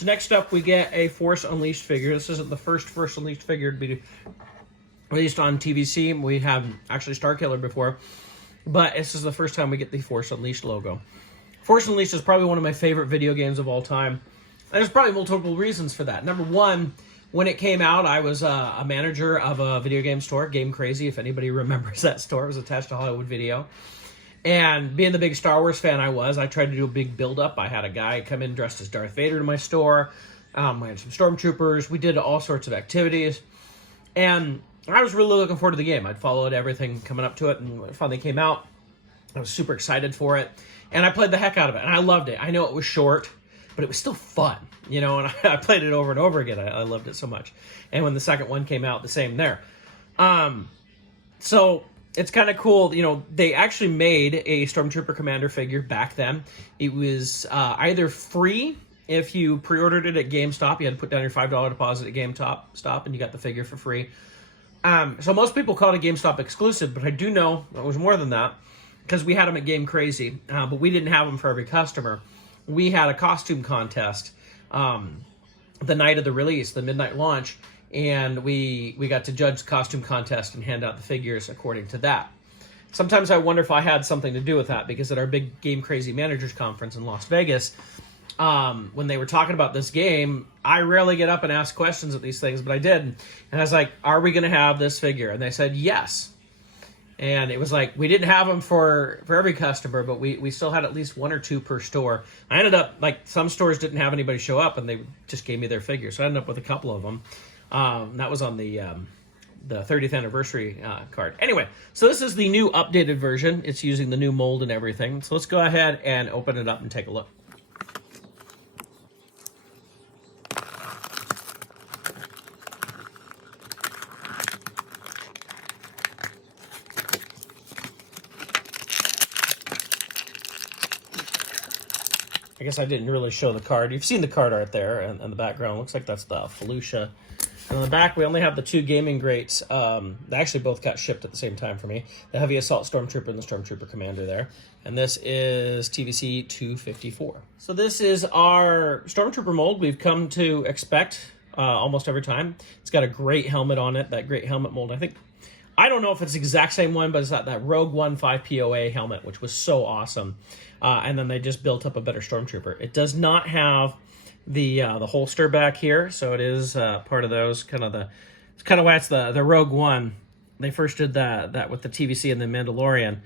So next up, we get a Force Unleashed figure. This isn't the first Force Unleashed figure to be released on TVC. We have actually Starkiller before, but this is the first time we get the Force Unleashed logo. Force Unleashed is probably one of my favorite video games of all time. And there's probably multiple reasons for that. Number one, when it came out, I was a manager of a video game store, Game Crazy, if anybody remembers that store. It was attached to Hollywood Video. And being the big Star Wars fan I tried to do a big build-up. I had a guy come in dressed as Darth Vader to my store. I had some Stormtroopers. We did all sorts of activities. And I was really looking forward to the game. I'd followed everything coming up to it, and when it finally came out, I was super excited for it. And I played the heck out of it, and I loved it. I know it was short, but it was still fun, you know, and I played it over and over again. I loved it so much. And when the second one came out, the same there. So it's kind of cool, you know, they actually made a Stormtrooper Commander figure back then. It was either free if you pre-ordered it at GameStop. You had to put down your $5 deposit at GameStop, and you got the figure for free. So most people call it a GameStop exclusive, but I do know it was more than that because we had them at Game Crazy, but we didn't have them for every customer. We had a costume contest the night of the release, the midnight launch, and we got to judge the costume contest and hand out the figures according to that. Sometimes I wonder if I had something to do with that, because at our big Game Crazy Managers Conference in Las Vegas, when they were talking about this game, I rarely get up and ask questions at these things, but I did. And I was like, are we going to have this figure? And they said yes. And it was like, we didn't have them for every customer, but we still had at least one or two per store. I ended up, like, some stores didn't have anybody show up, and they just gave me their figure. So I ended up with a couple of them. That was on the 30th anniversary card. Anyway, so this is the new updated version. It's using the new mold and everything. So let's go ahead and open it up and take a look. I guess I didn't really show the card. You've seen the card art there and the background. Looks like that's the Felucia. And on the back, we only have the two gaming greats. They actually both got shipped at the same time for me. The Heavy Assault Stormtrooper and the Stormtrooper Commander there. And this is TVC 254. So this is our Stormtrooper mold we've come to expect almost every time. It's got a great helmet on it, that great helmet mold. I don't know if it's the exact same one, but it's that Rogue One 5 POA helmet, which was so awesome. And then they just built up a better Stormtrooper. It does not have the holster back here, so it is part of those it's kind of why it's the Rogue One. They first did that with the TVC and the Mandalorian.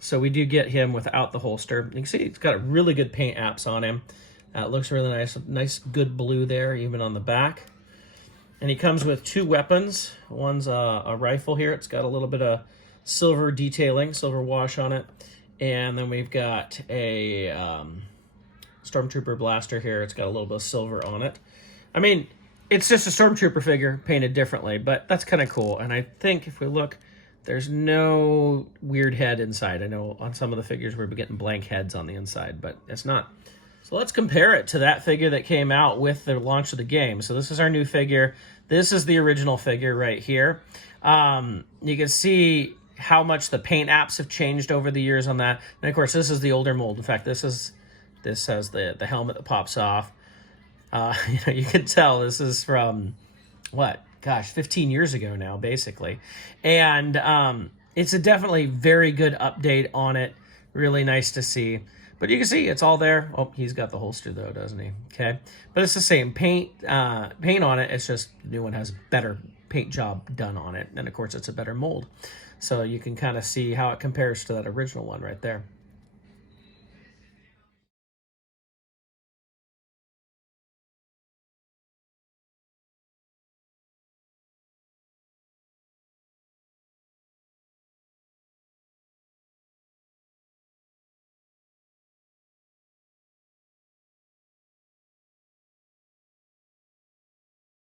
So we do get him without the holster. You can see it's got a really good paint apps on him. It looks really nice good blue there, even on the back. And he comes with two weapons. One's a rifle here. It's got a little bit of silver detailing, silver wash on it. And then we've got a Stormtrooper blaster here. It's got a little bit of silver on it. I mean, it's just a Stormtrooper figure painted differently, but that's kind of cool. And I think if we look, there's no weird head inside. I know on some of the figures we're getting blank heads on the inside, but it's not. So let's compare it to that figure that came out with the launch of the game. So this is our new figure. This is the original figure right here. You can see how much the paint apps have changed over the years on that. And of course, this is the older mold. In fact, this has the helmet that pops off. You can tell this is from, 15 years ago now, basically. And it's a definitely very good update on it. Really nice to see. But you can see it's all there. Oh, he's got the holster though, doesn't he? Okay. But it's the same paint on it. It's just the new one has better paint job done on it. And of course, it's a better mold. So you can kind of see how it compares to that original one right there.